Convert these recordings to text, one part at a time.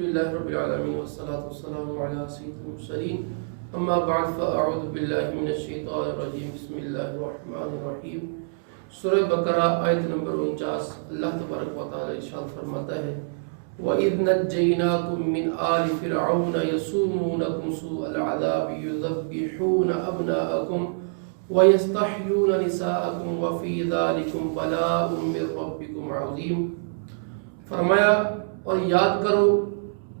لله رب العالمين والصلاة والسلام على سيد المرسلين أما بعد فأعوذ بالله من الشيطان الرجيم بسم الله الرحمن الرحیم. سورہ بقرہ آیت نمبر 49. اللہ تبارک و تعالی ارشاد فرماتا ہے وَإِذْ نَجَّيْنَاكُمْ مِنْ آلِ فِرْعَوْنَ يَسُومُونَكُمْ سُوءَ الْعَذَابِ يُذَبِّحُونَ أَبْنَاءَكُمْ وَيَسْتَحْيُونَ نِسَاءَكُمْ وَفِي ذَلِكُمْ بَلَاءٌ مِّن رَّبِّكُمْ عَظِيمٌ. فرمایا اور یاد کرو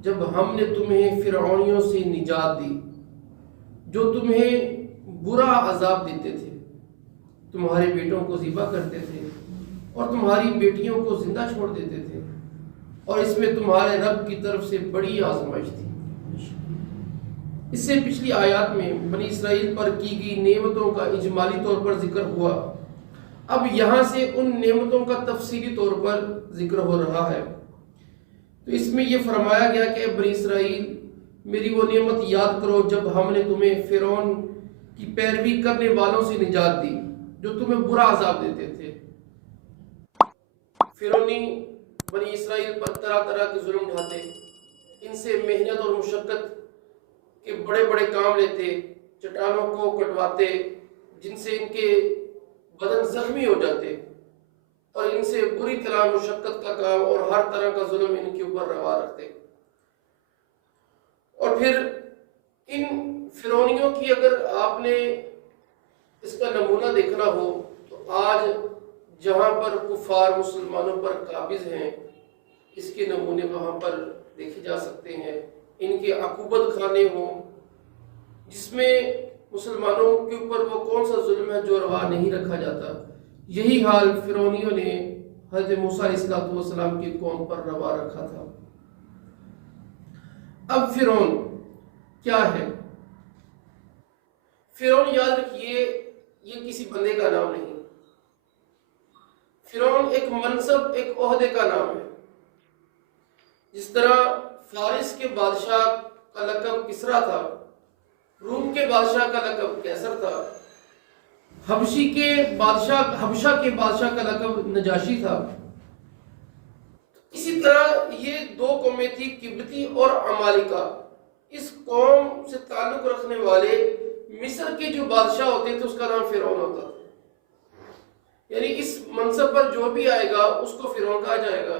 جب ہم نے تمہیں فرعونیوں سے نجات دی جو تمہیں برا عذاب دیتے تھے، تمہارے بیٹوں کو ذبح کرتے تھے اور تمہاری بیٹیوں کو زندہ چھوڑ دیتے تھے، اور اس میں تمہارے رب کی طرف سے بڑی آزمائش تھی. اس سے پچھلی آیات میں بنی اسرائیل پر کی گئی نعمتوں کا اجمالی طور پر ذکر ہوا. اب یہاں سے ان نعمتوں کا تفصیلی طور پر ذکر ہو رہا ہے. تو اس میں یہ فرمایا گیا کہ بنی اسرائیل میری وہ نعمت یاد کرو جب ہم نے تمہیں فرعون کی پیروی کرنے والوں سے نجات دی جو تمہیں برا عذاب دیتے تھے. فرعونی بنی اسرائیل پر طرح طرح کے ظلم ڈھاتے، ان سے محنت اور مشقت کے بڑے بڑے کام لیتے، چٹانوں کو کٹواتے جن سے ان کے بدن زخمی ہو جاتے، اور ان سے بری طرح مشقت کا کام اور ہر طرح کا ظلم ان کے اوپر روا رکھتے. اور پھر ان فرعونیوں کی اگر آپ نے اس کا نمونہ دیکھنا ہو تو آج جہاں پر کفار مسلمانوں پر قابض ہیں اس کے نمونے وہاں پر دیکھے جا سکتے ہیں. ان کے عقوبت خانے ہوں جس میں مسلمانوں کے اوپر وہ کون سا ظلم ہے جو روا نہیں رکھا جاتا. یہی حال فرعونیوں نے حضرت موسیٰ علیہ السلام کی قوم پر روا رکھا تھا. اب فرعون کیا ہے؟ فرعون یاد رکھیے یہ کسی بندے کا نام نہیں. فرعون ایک منصب، ایک عہدے کا نام ہے. جس طرح فارس کے بادشاہ کا لقب کسریٰ تھا، روم کے بادشاہ کا لقب قیصر تھا، حبشہ کے بادشاہ کا لقب نجاشی تھا. اسی طرح یہ دو قومیں تھی، قبطی اور عمالقہ. اس قوم سے تعلق رکھنے والے مصر کے جو بادشاہ ہوتے تھے اس کا نام فرعون ہوتا تھا. یعنی اس منصب پر جو بھی آئے گا اس کو فرعون کہا جائے گا.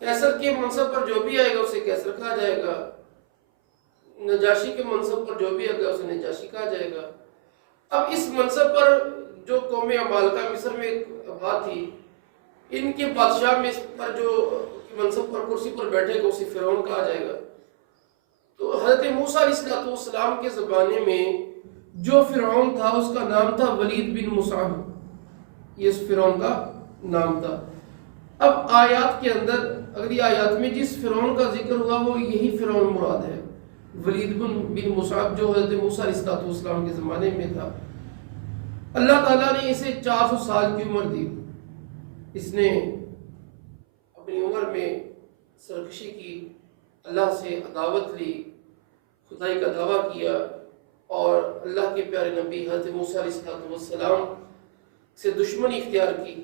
قیصر کے منصب پر جو بھی آئے گا اسے قیصر کہا جائے گا. نجاشی کے منصب پر جو بھی آئے گا اسے نجاشی کہا جائے گا. اب اس منصب پر جو قوم عمالقہ مصر میں آباد تھی، ان کے بادشاہ میں پر جو منصب پر کرسی پر بیٹھے گا اسے فرعون کہا جائے گا. تو حضرت موسیٰ علیہ السلام کے زمانے میں جو فرعون تھا اس کا نام تھا ولید بن مصعب. یہ اس فرعون کا نام تھا. اب آیات کے اندر اگلی آیات میں جس فرعون کا ذکر ہوا وہ یہی فرعون مراد ہے، ولید بن مصعب جو حضرت موسیٰ علیہ السلام کے زمانے میں تھا. اللہ تعالیٰ نے اسے 400 سال کی عمر دی. اس نے اپنی عمر میں سرکشی کی، اللہ سے عداوت لی، خدائی کا دعویٰ کیا، اور اللہ کے پیارے نبی حضرت موسیٰ علیہ السلام سے دشمنی اختیار کی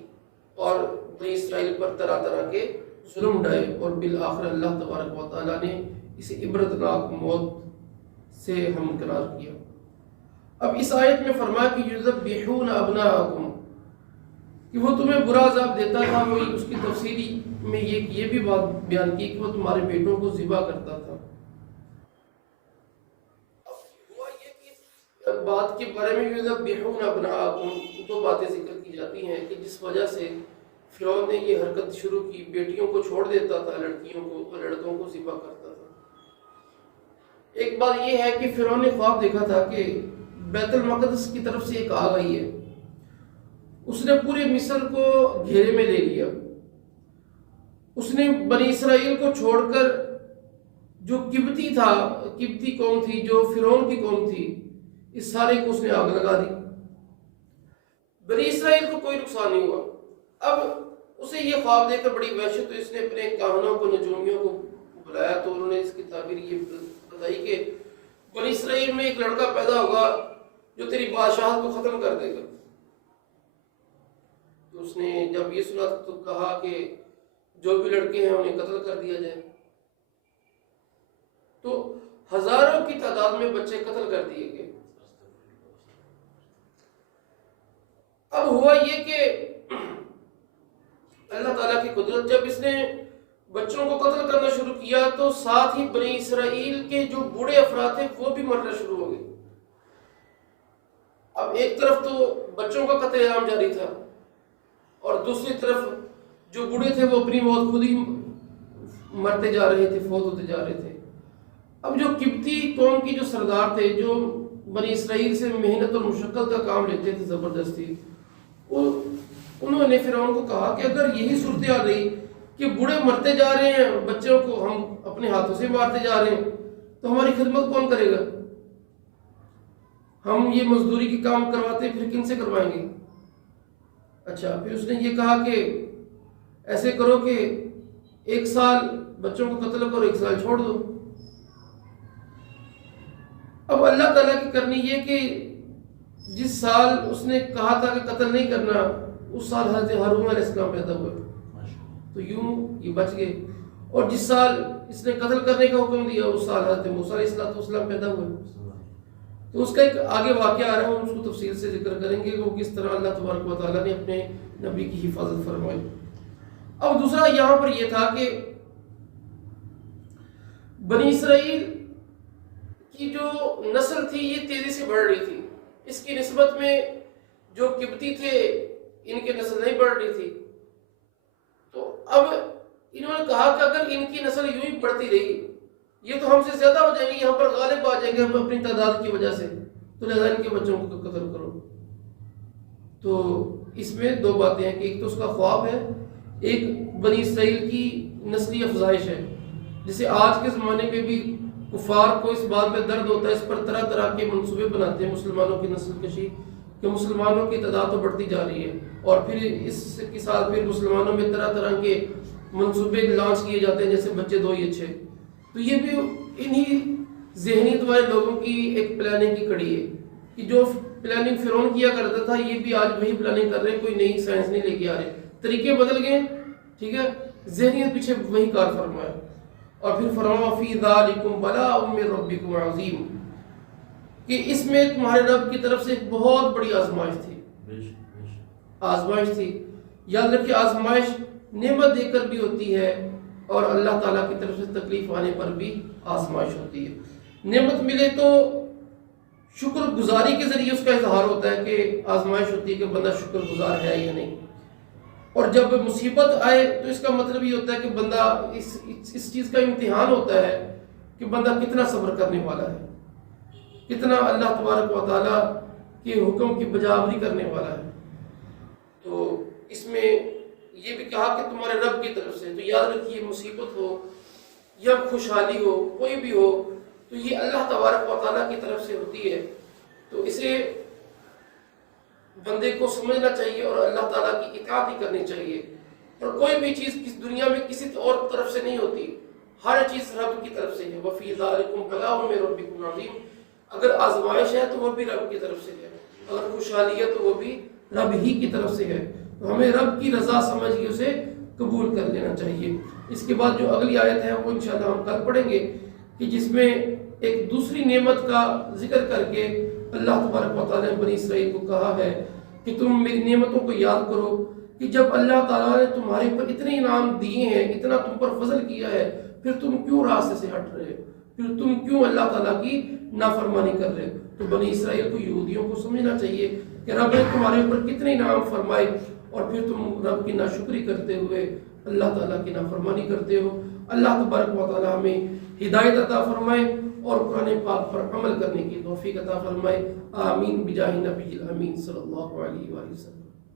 اور بنی اسرائیل پر طرح طرح کے ظلم ڈھائے، اور بالآخر اللہ تبارک و تعالیٰ نے اسے عبرتناک موت سے ہمکنار کیا. اب اس آیت میں فرمایا کہ یذبحون ابناءکم، کہ وہ تمہیں برا عذاب دیتا تھا. وہ اس کی تفسیری میں یہ بھی بات بیان کی کہ وہ تمہارے بیٹوں کو ذبح کرتا تھا. ہوا یہ کہ بات کے بارے میں یذبحون ابناءکم دو باتیں ذکر کی جاتی ہیں کہ جس وجہ سے فرعون نے یہ حرکت شروع کی، بیٹیوں کو چھوڑ دیتا تھا، لڑکیوں کو اور لڑکوں کو ذبح کرتا تھا. ایک بات یہ ہے کہ فرعون نے خواب دیکھا تھا کہ بیت المقدس کی طرف سے ایک آگ آئی ہے. اس نے پورے مصر کو گھیرے میں لے لیا. اس نے بنی اسرائیل کو چھوڑ کر جو قبطی قوم تھی، جو فرعون کی قوم تھی، اس سارے کو اس نے آگ لگا دی. بنی اسرائیل کو کوئی نقصان نہیں ہوا. اب اسے یہ خواب دے کر بڑی وحشت، تو اس نے اپنے کاہنوں کو، نجومیوں کو بلایا. تو انہوں نے اس کی تعبیر یہ بتائی کہ بنی اسرائیل میں ایک لڑکا پیدا ہوگا جو تیری بادشاہت کو ختم کر دے گا. تو اس نے جب یہ سنا تو کہا کہ جو بھی لڑکے ہیں انہیں قتل کر دیا جائے. کی تعداد میں بچے قتل کر دیے گئے۔ اب ہوا یہ کہ اللہ تعالیٰ کی قدرت، جب اس نے بچوں کو قتل کرنا شروع کیا تو ساتھ ہی بنی اسرائیل کے جو بوڑھے افراد تھے وہ بھی مرنا شروع ہو گئے۔ اب ایک طرف تو بچوں کا قتل عام جاری تھا اور دوسری طرف جو بوڑھے تھے وہ اپنی موت خود ہی مرتے جا رہے تھے، فوت ہوتے جا رہے تھے۔ اب جو قبطی قوم کی جو سردار تھے، جو بنی اسرائیل سے محنت اور مشقت کا کام لیتے تھے زبردستی، انہوں نے فرعون کو کہا کہ اگر یہی صورتحال رہی کہ بوڑھے مرتے جا رہے ہیں، بچوں کو ہم اپنے ہاتھوں سے مارتے جا رہے ہیں، تو ہماری خدمت کون کرے گا؟ ہم یہ مزدوری کے کام کرواتے پھر کن سے کروائیں گے؟ اچھا، پھر اس نے یہ کہا کہ ایسے کرو کہ 1 سال بچوں کو قتل کرو، 1 سال چھوڑ دو۔ اب اللہ تعالیٰ کی کرنی یہ کہ جس سال اس نے کہا تھا کہ قتل نہیں کرنا، اس سال حضرت ہارون علیہ السلام پیدا ہوئے، تو یوں یہ بچ گئے۔ اور جس سال اس نے قتل کرنے کا حکم دیا، اس سال حضرت موسیٰ علیہ السلام پیدا ہوئے۔ تو اس کا ایک آگے واقعہ آ رہا ہے، ہم اس کو تفصیل سے ذکر کریں گے کہ وہ کس طرح اللہ تبارک و تعالیٰ نے اپنے نبی کی حفاظت فرمائی۔ اب دوسرا یہاں پر یہ تھا کہ بنی اسرائیل کی جو نسل تھی یہ تیزی سے بڑھ رہی تھی، اس کی نسبت میں جو قبطی تھے ان کی نسل نہیں بڑھ رہی تھی۔ تو اب انہوں نے کہا کہ اگر ان کی نسل یوں ہی بڑھتی رہی، یہ تو ہم سے زیادہ ہو جائیں گے، یہاں پر غالب آ جائیں گے ہم اپنی تعداد کی وجہ سے، تو لہذا ان کے بچوں کو قتل کرو۔ تو اس میں 2 باتیں ہیں کہ ایک تو اس کا خواب ہے، ایک بنی اسرائیل کی نسلی افزائش ہے، جسے آج کے زمانے میں بھی کفار کو اس بات پہ درد ہوتا ہے، اس پر طرح طرح کے منصوبے بناتے ہیں مسلمانوں کی نسل کشی، کہ مسلمانوں کی تعداد تو بڑھتی جا رہی ہے، اور پھر اس کے ساتھ پھر مسلمانوں میں طرح طرح کے منصوبے لانچ کیے جاتے ہیں، جیسے بچے 2 ہی اچھے۔ تو یہ بھی انہی ذہنیت والے لوگوں کی ایک پلاننگ کی کڑی ہے، کہ جو پلاننگ فرعون کیا کرتا تھا یہ بھی آج وہی پلاننگ کر رہے ہیں، کوئی نئی سائنس نہیں لے کے آ رہے، طریقے بدل گئے، ٹھیک ہے، ذہنیت پیچھے وہی کار فرمایا۔ اور پھر فرمایا فی ذالکم بلاء من ربکم عظیم، کہ اس میں تمہارے رب کی طرف سے ایک بہت بڑی آزمائش تھی۔ یاد رکھیں آزمائش نعمت دے کر بھی ہوتی ہے، اور اللہ تعالیٰ کی طرف سے تکلیف آنے پر بھی آزمائش ہوتی ہے۔ نعمت ملے تو شکر گزاری کے ذریعے اس کا اظہار ہوتا ہے کہ آزمائش ہوتی ہے کہ بندہ شکر گزار ہے یا نہیں، اور جب مصیبت آئے تو اس کا مطلب یہ ہوتا ہے کہ بندہ اس چیز کا امتحان ہوتا ہے کہ بندہ کتنا صبر کرنے والا ہے، کتنا اللہ تبارک و تعالیٰ کے حکم کی بجاوری کرنے والا ہے۔ تو اس میں یہ بھی کہا کہ تمہارے رب کی طرف سے، تو یاد رکھیے مصیبت ہو یا خوشحالی ہو، کوئی بھی ہو، تو یہ اللہ تبارک و تعالیٰ کی طرف سے ہوتی ہے۔ تو اسے بندے کو سمجھنا چاہیے اور اللہ تعالیٰ کی اطاعت ہی کرنی چاہیے، اور کوئی بھی چیز کس دنیا میں کسی اور طرف سے نہیں ہوتی، ہر چیز رب کی طرف سے ہے۔ وَفِي ذَلِكُمْ بَلَاءٌ مِّن رَبِّكُمْ عَظِيمٌ، اگر آزمائش ہے تو وہ بھی رب کی طرف سے ہے، اگر خوشحالی ہے تو وہ بھی رب ہی کی طرف سے ہے، تو ہمیں رب کی رضا سمجھ کے اسے قبول کر لینا چاہیے۔ اس کے بعد جو اگلی آیت ہے وہ انشاءاللہ ہم کل پڑھیں گے، کہ جس میں ایک دوسری نعمت کا ذکر کر کے اللہ تبارک و تعالیٰ نے بنی اسرائیل کو کہا ہے کہ تم میری نعمتوں کو یاد کرو، کہ جب اللہ تعالیٰ نے تمہارے پر اتنے انعام دیے ہیں، اتنا تم پر فضل کیا ہے، پھر تم کیوں راستے سے ہٹ رہے ہو، پھر تم کیوں اللہ تعالیٰ کی نافرمانی کر رہے ہو۔ تو بنی اسرائیل کو، یہودیوں کو سمجھنا چاہیے کہ رب نے تمہارے اوپر کتنے انعام فرمائے، اور پھر تم رب کی ناشکری کرتے ہوئے اللہ تعالیٰ کی نافرمانی کرتے ہو۔ اللہ تبارک و تعالیٰ ہمیں ہدایت عطا فرمائے اور قرآن پاک پر عمل کرنے کی توفیق عطا فرمائے۔ آمین بجاہ نبی الامین صلی اللہ علیہ وآلہ وسلم۔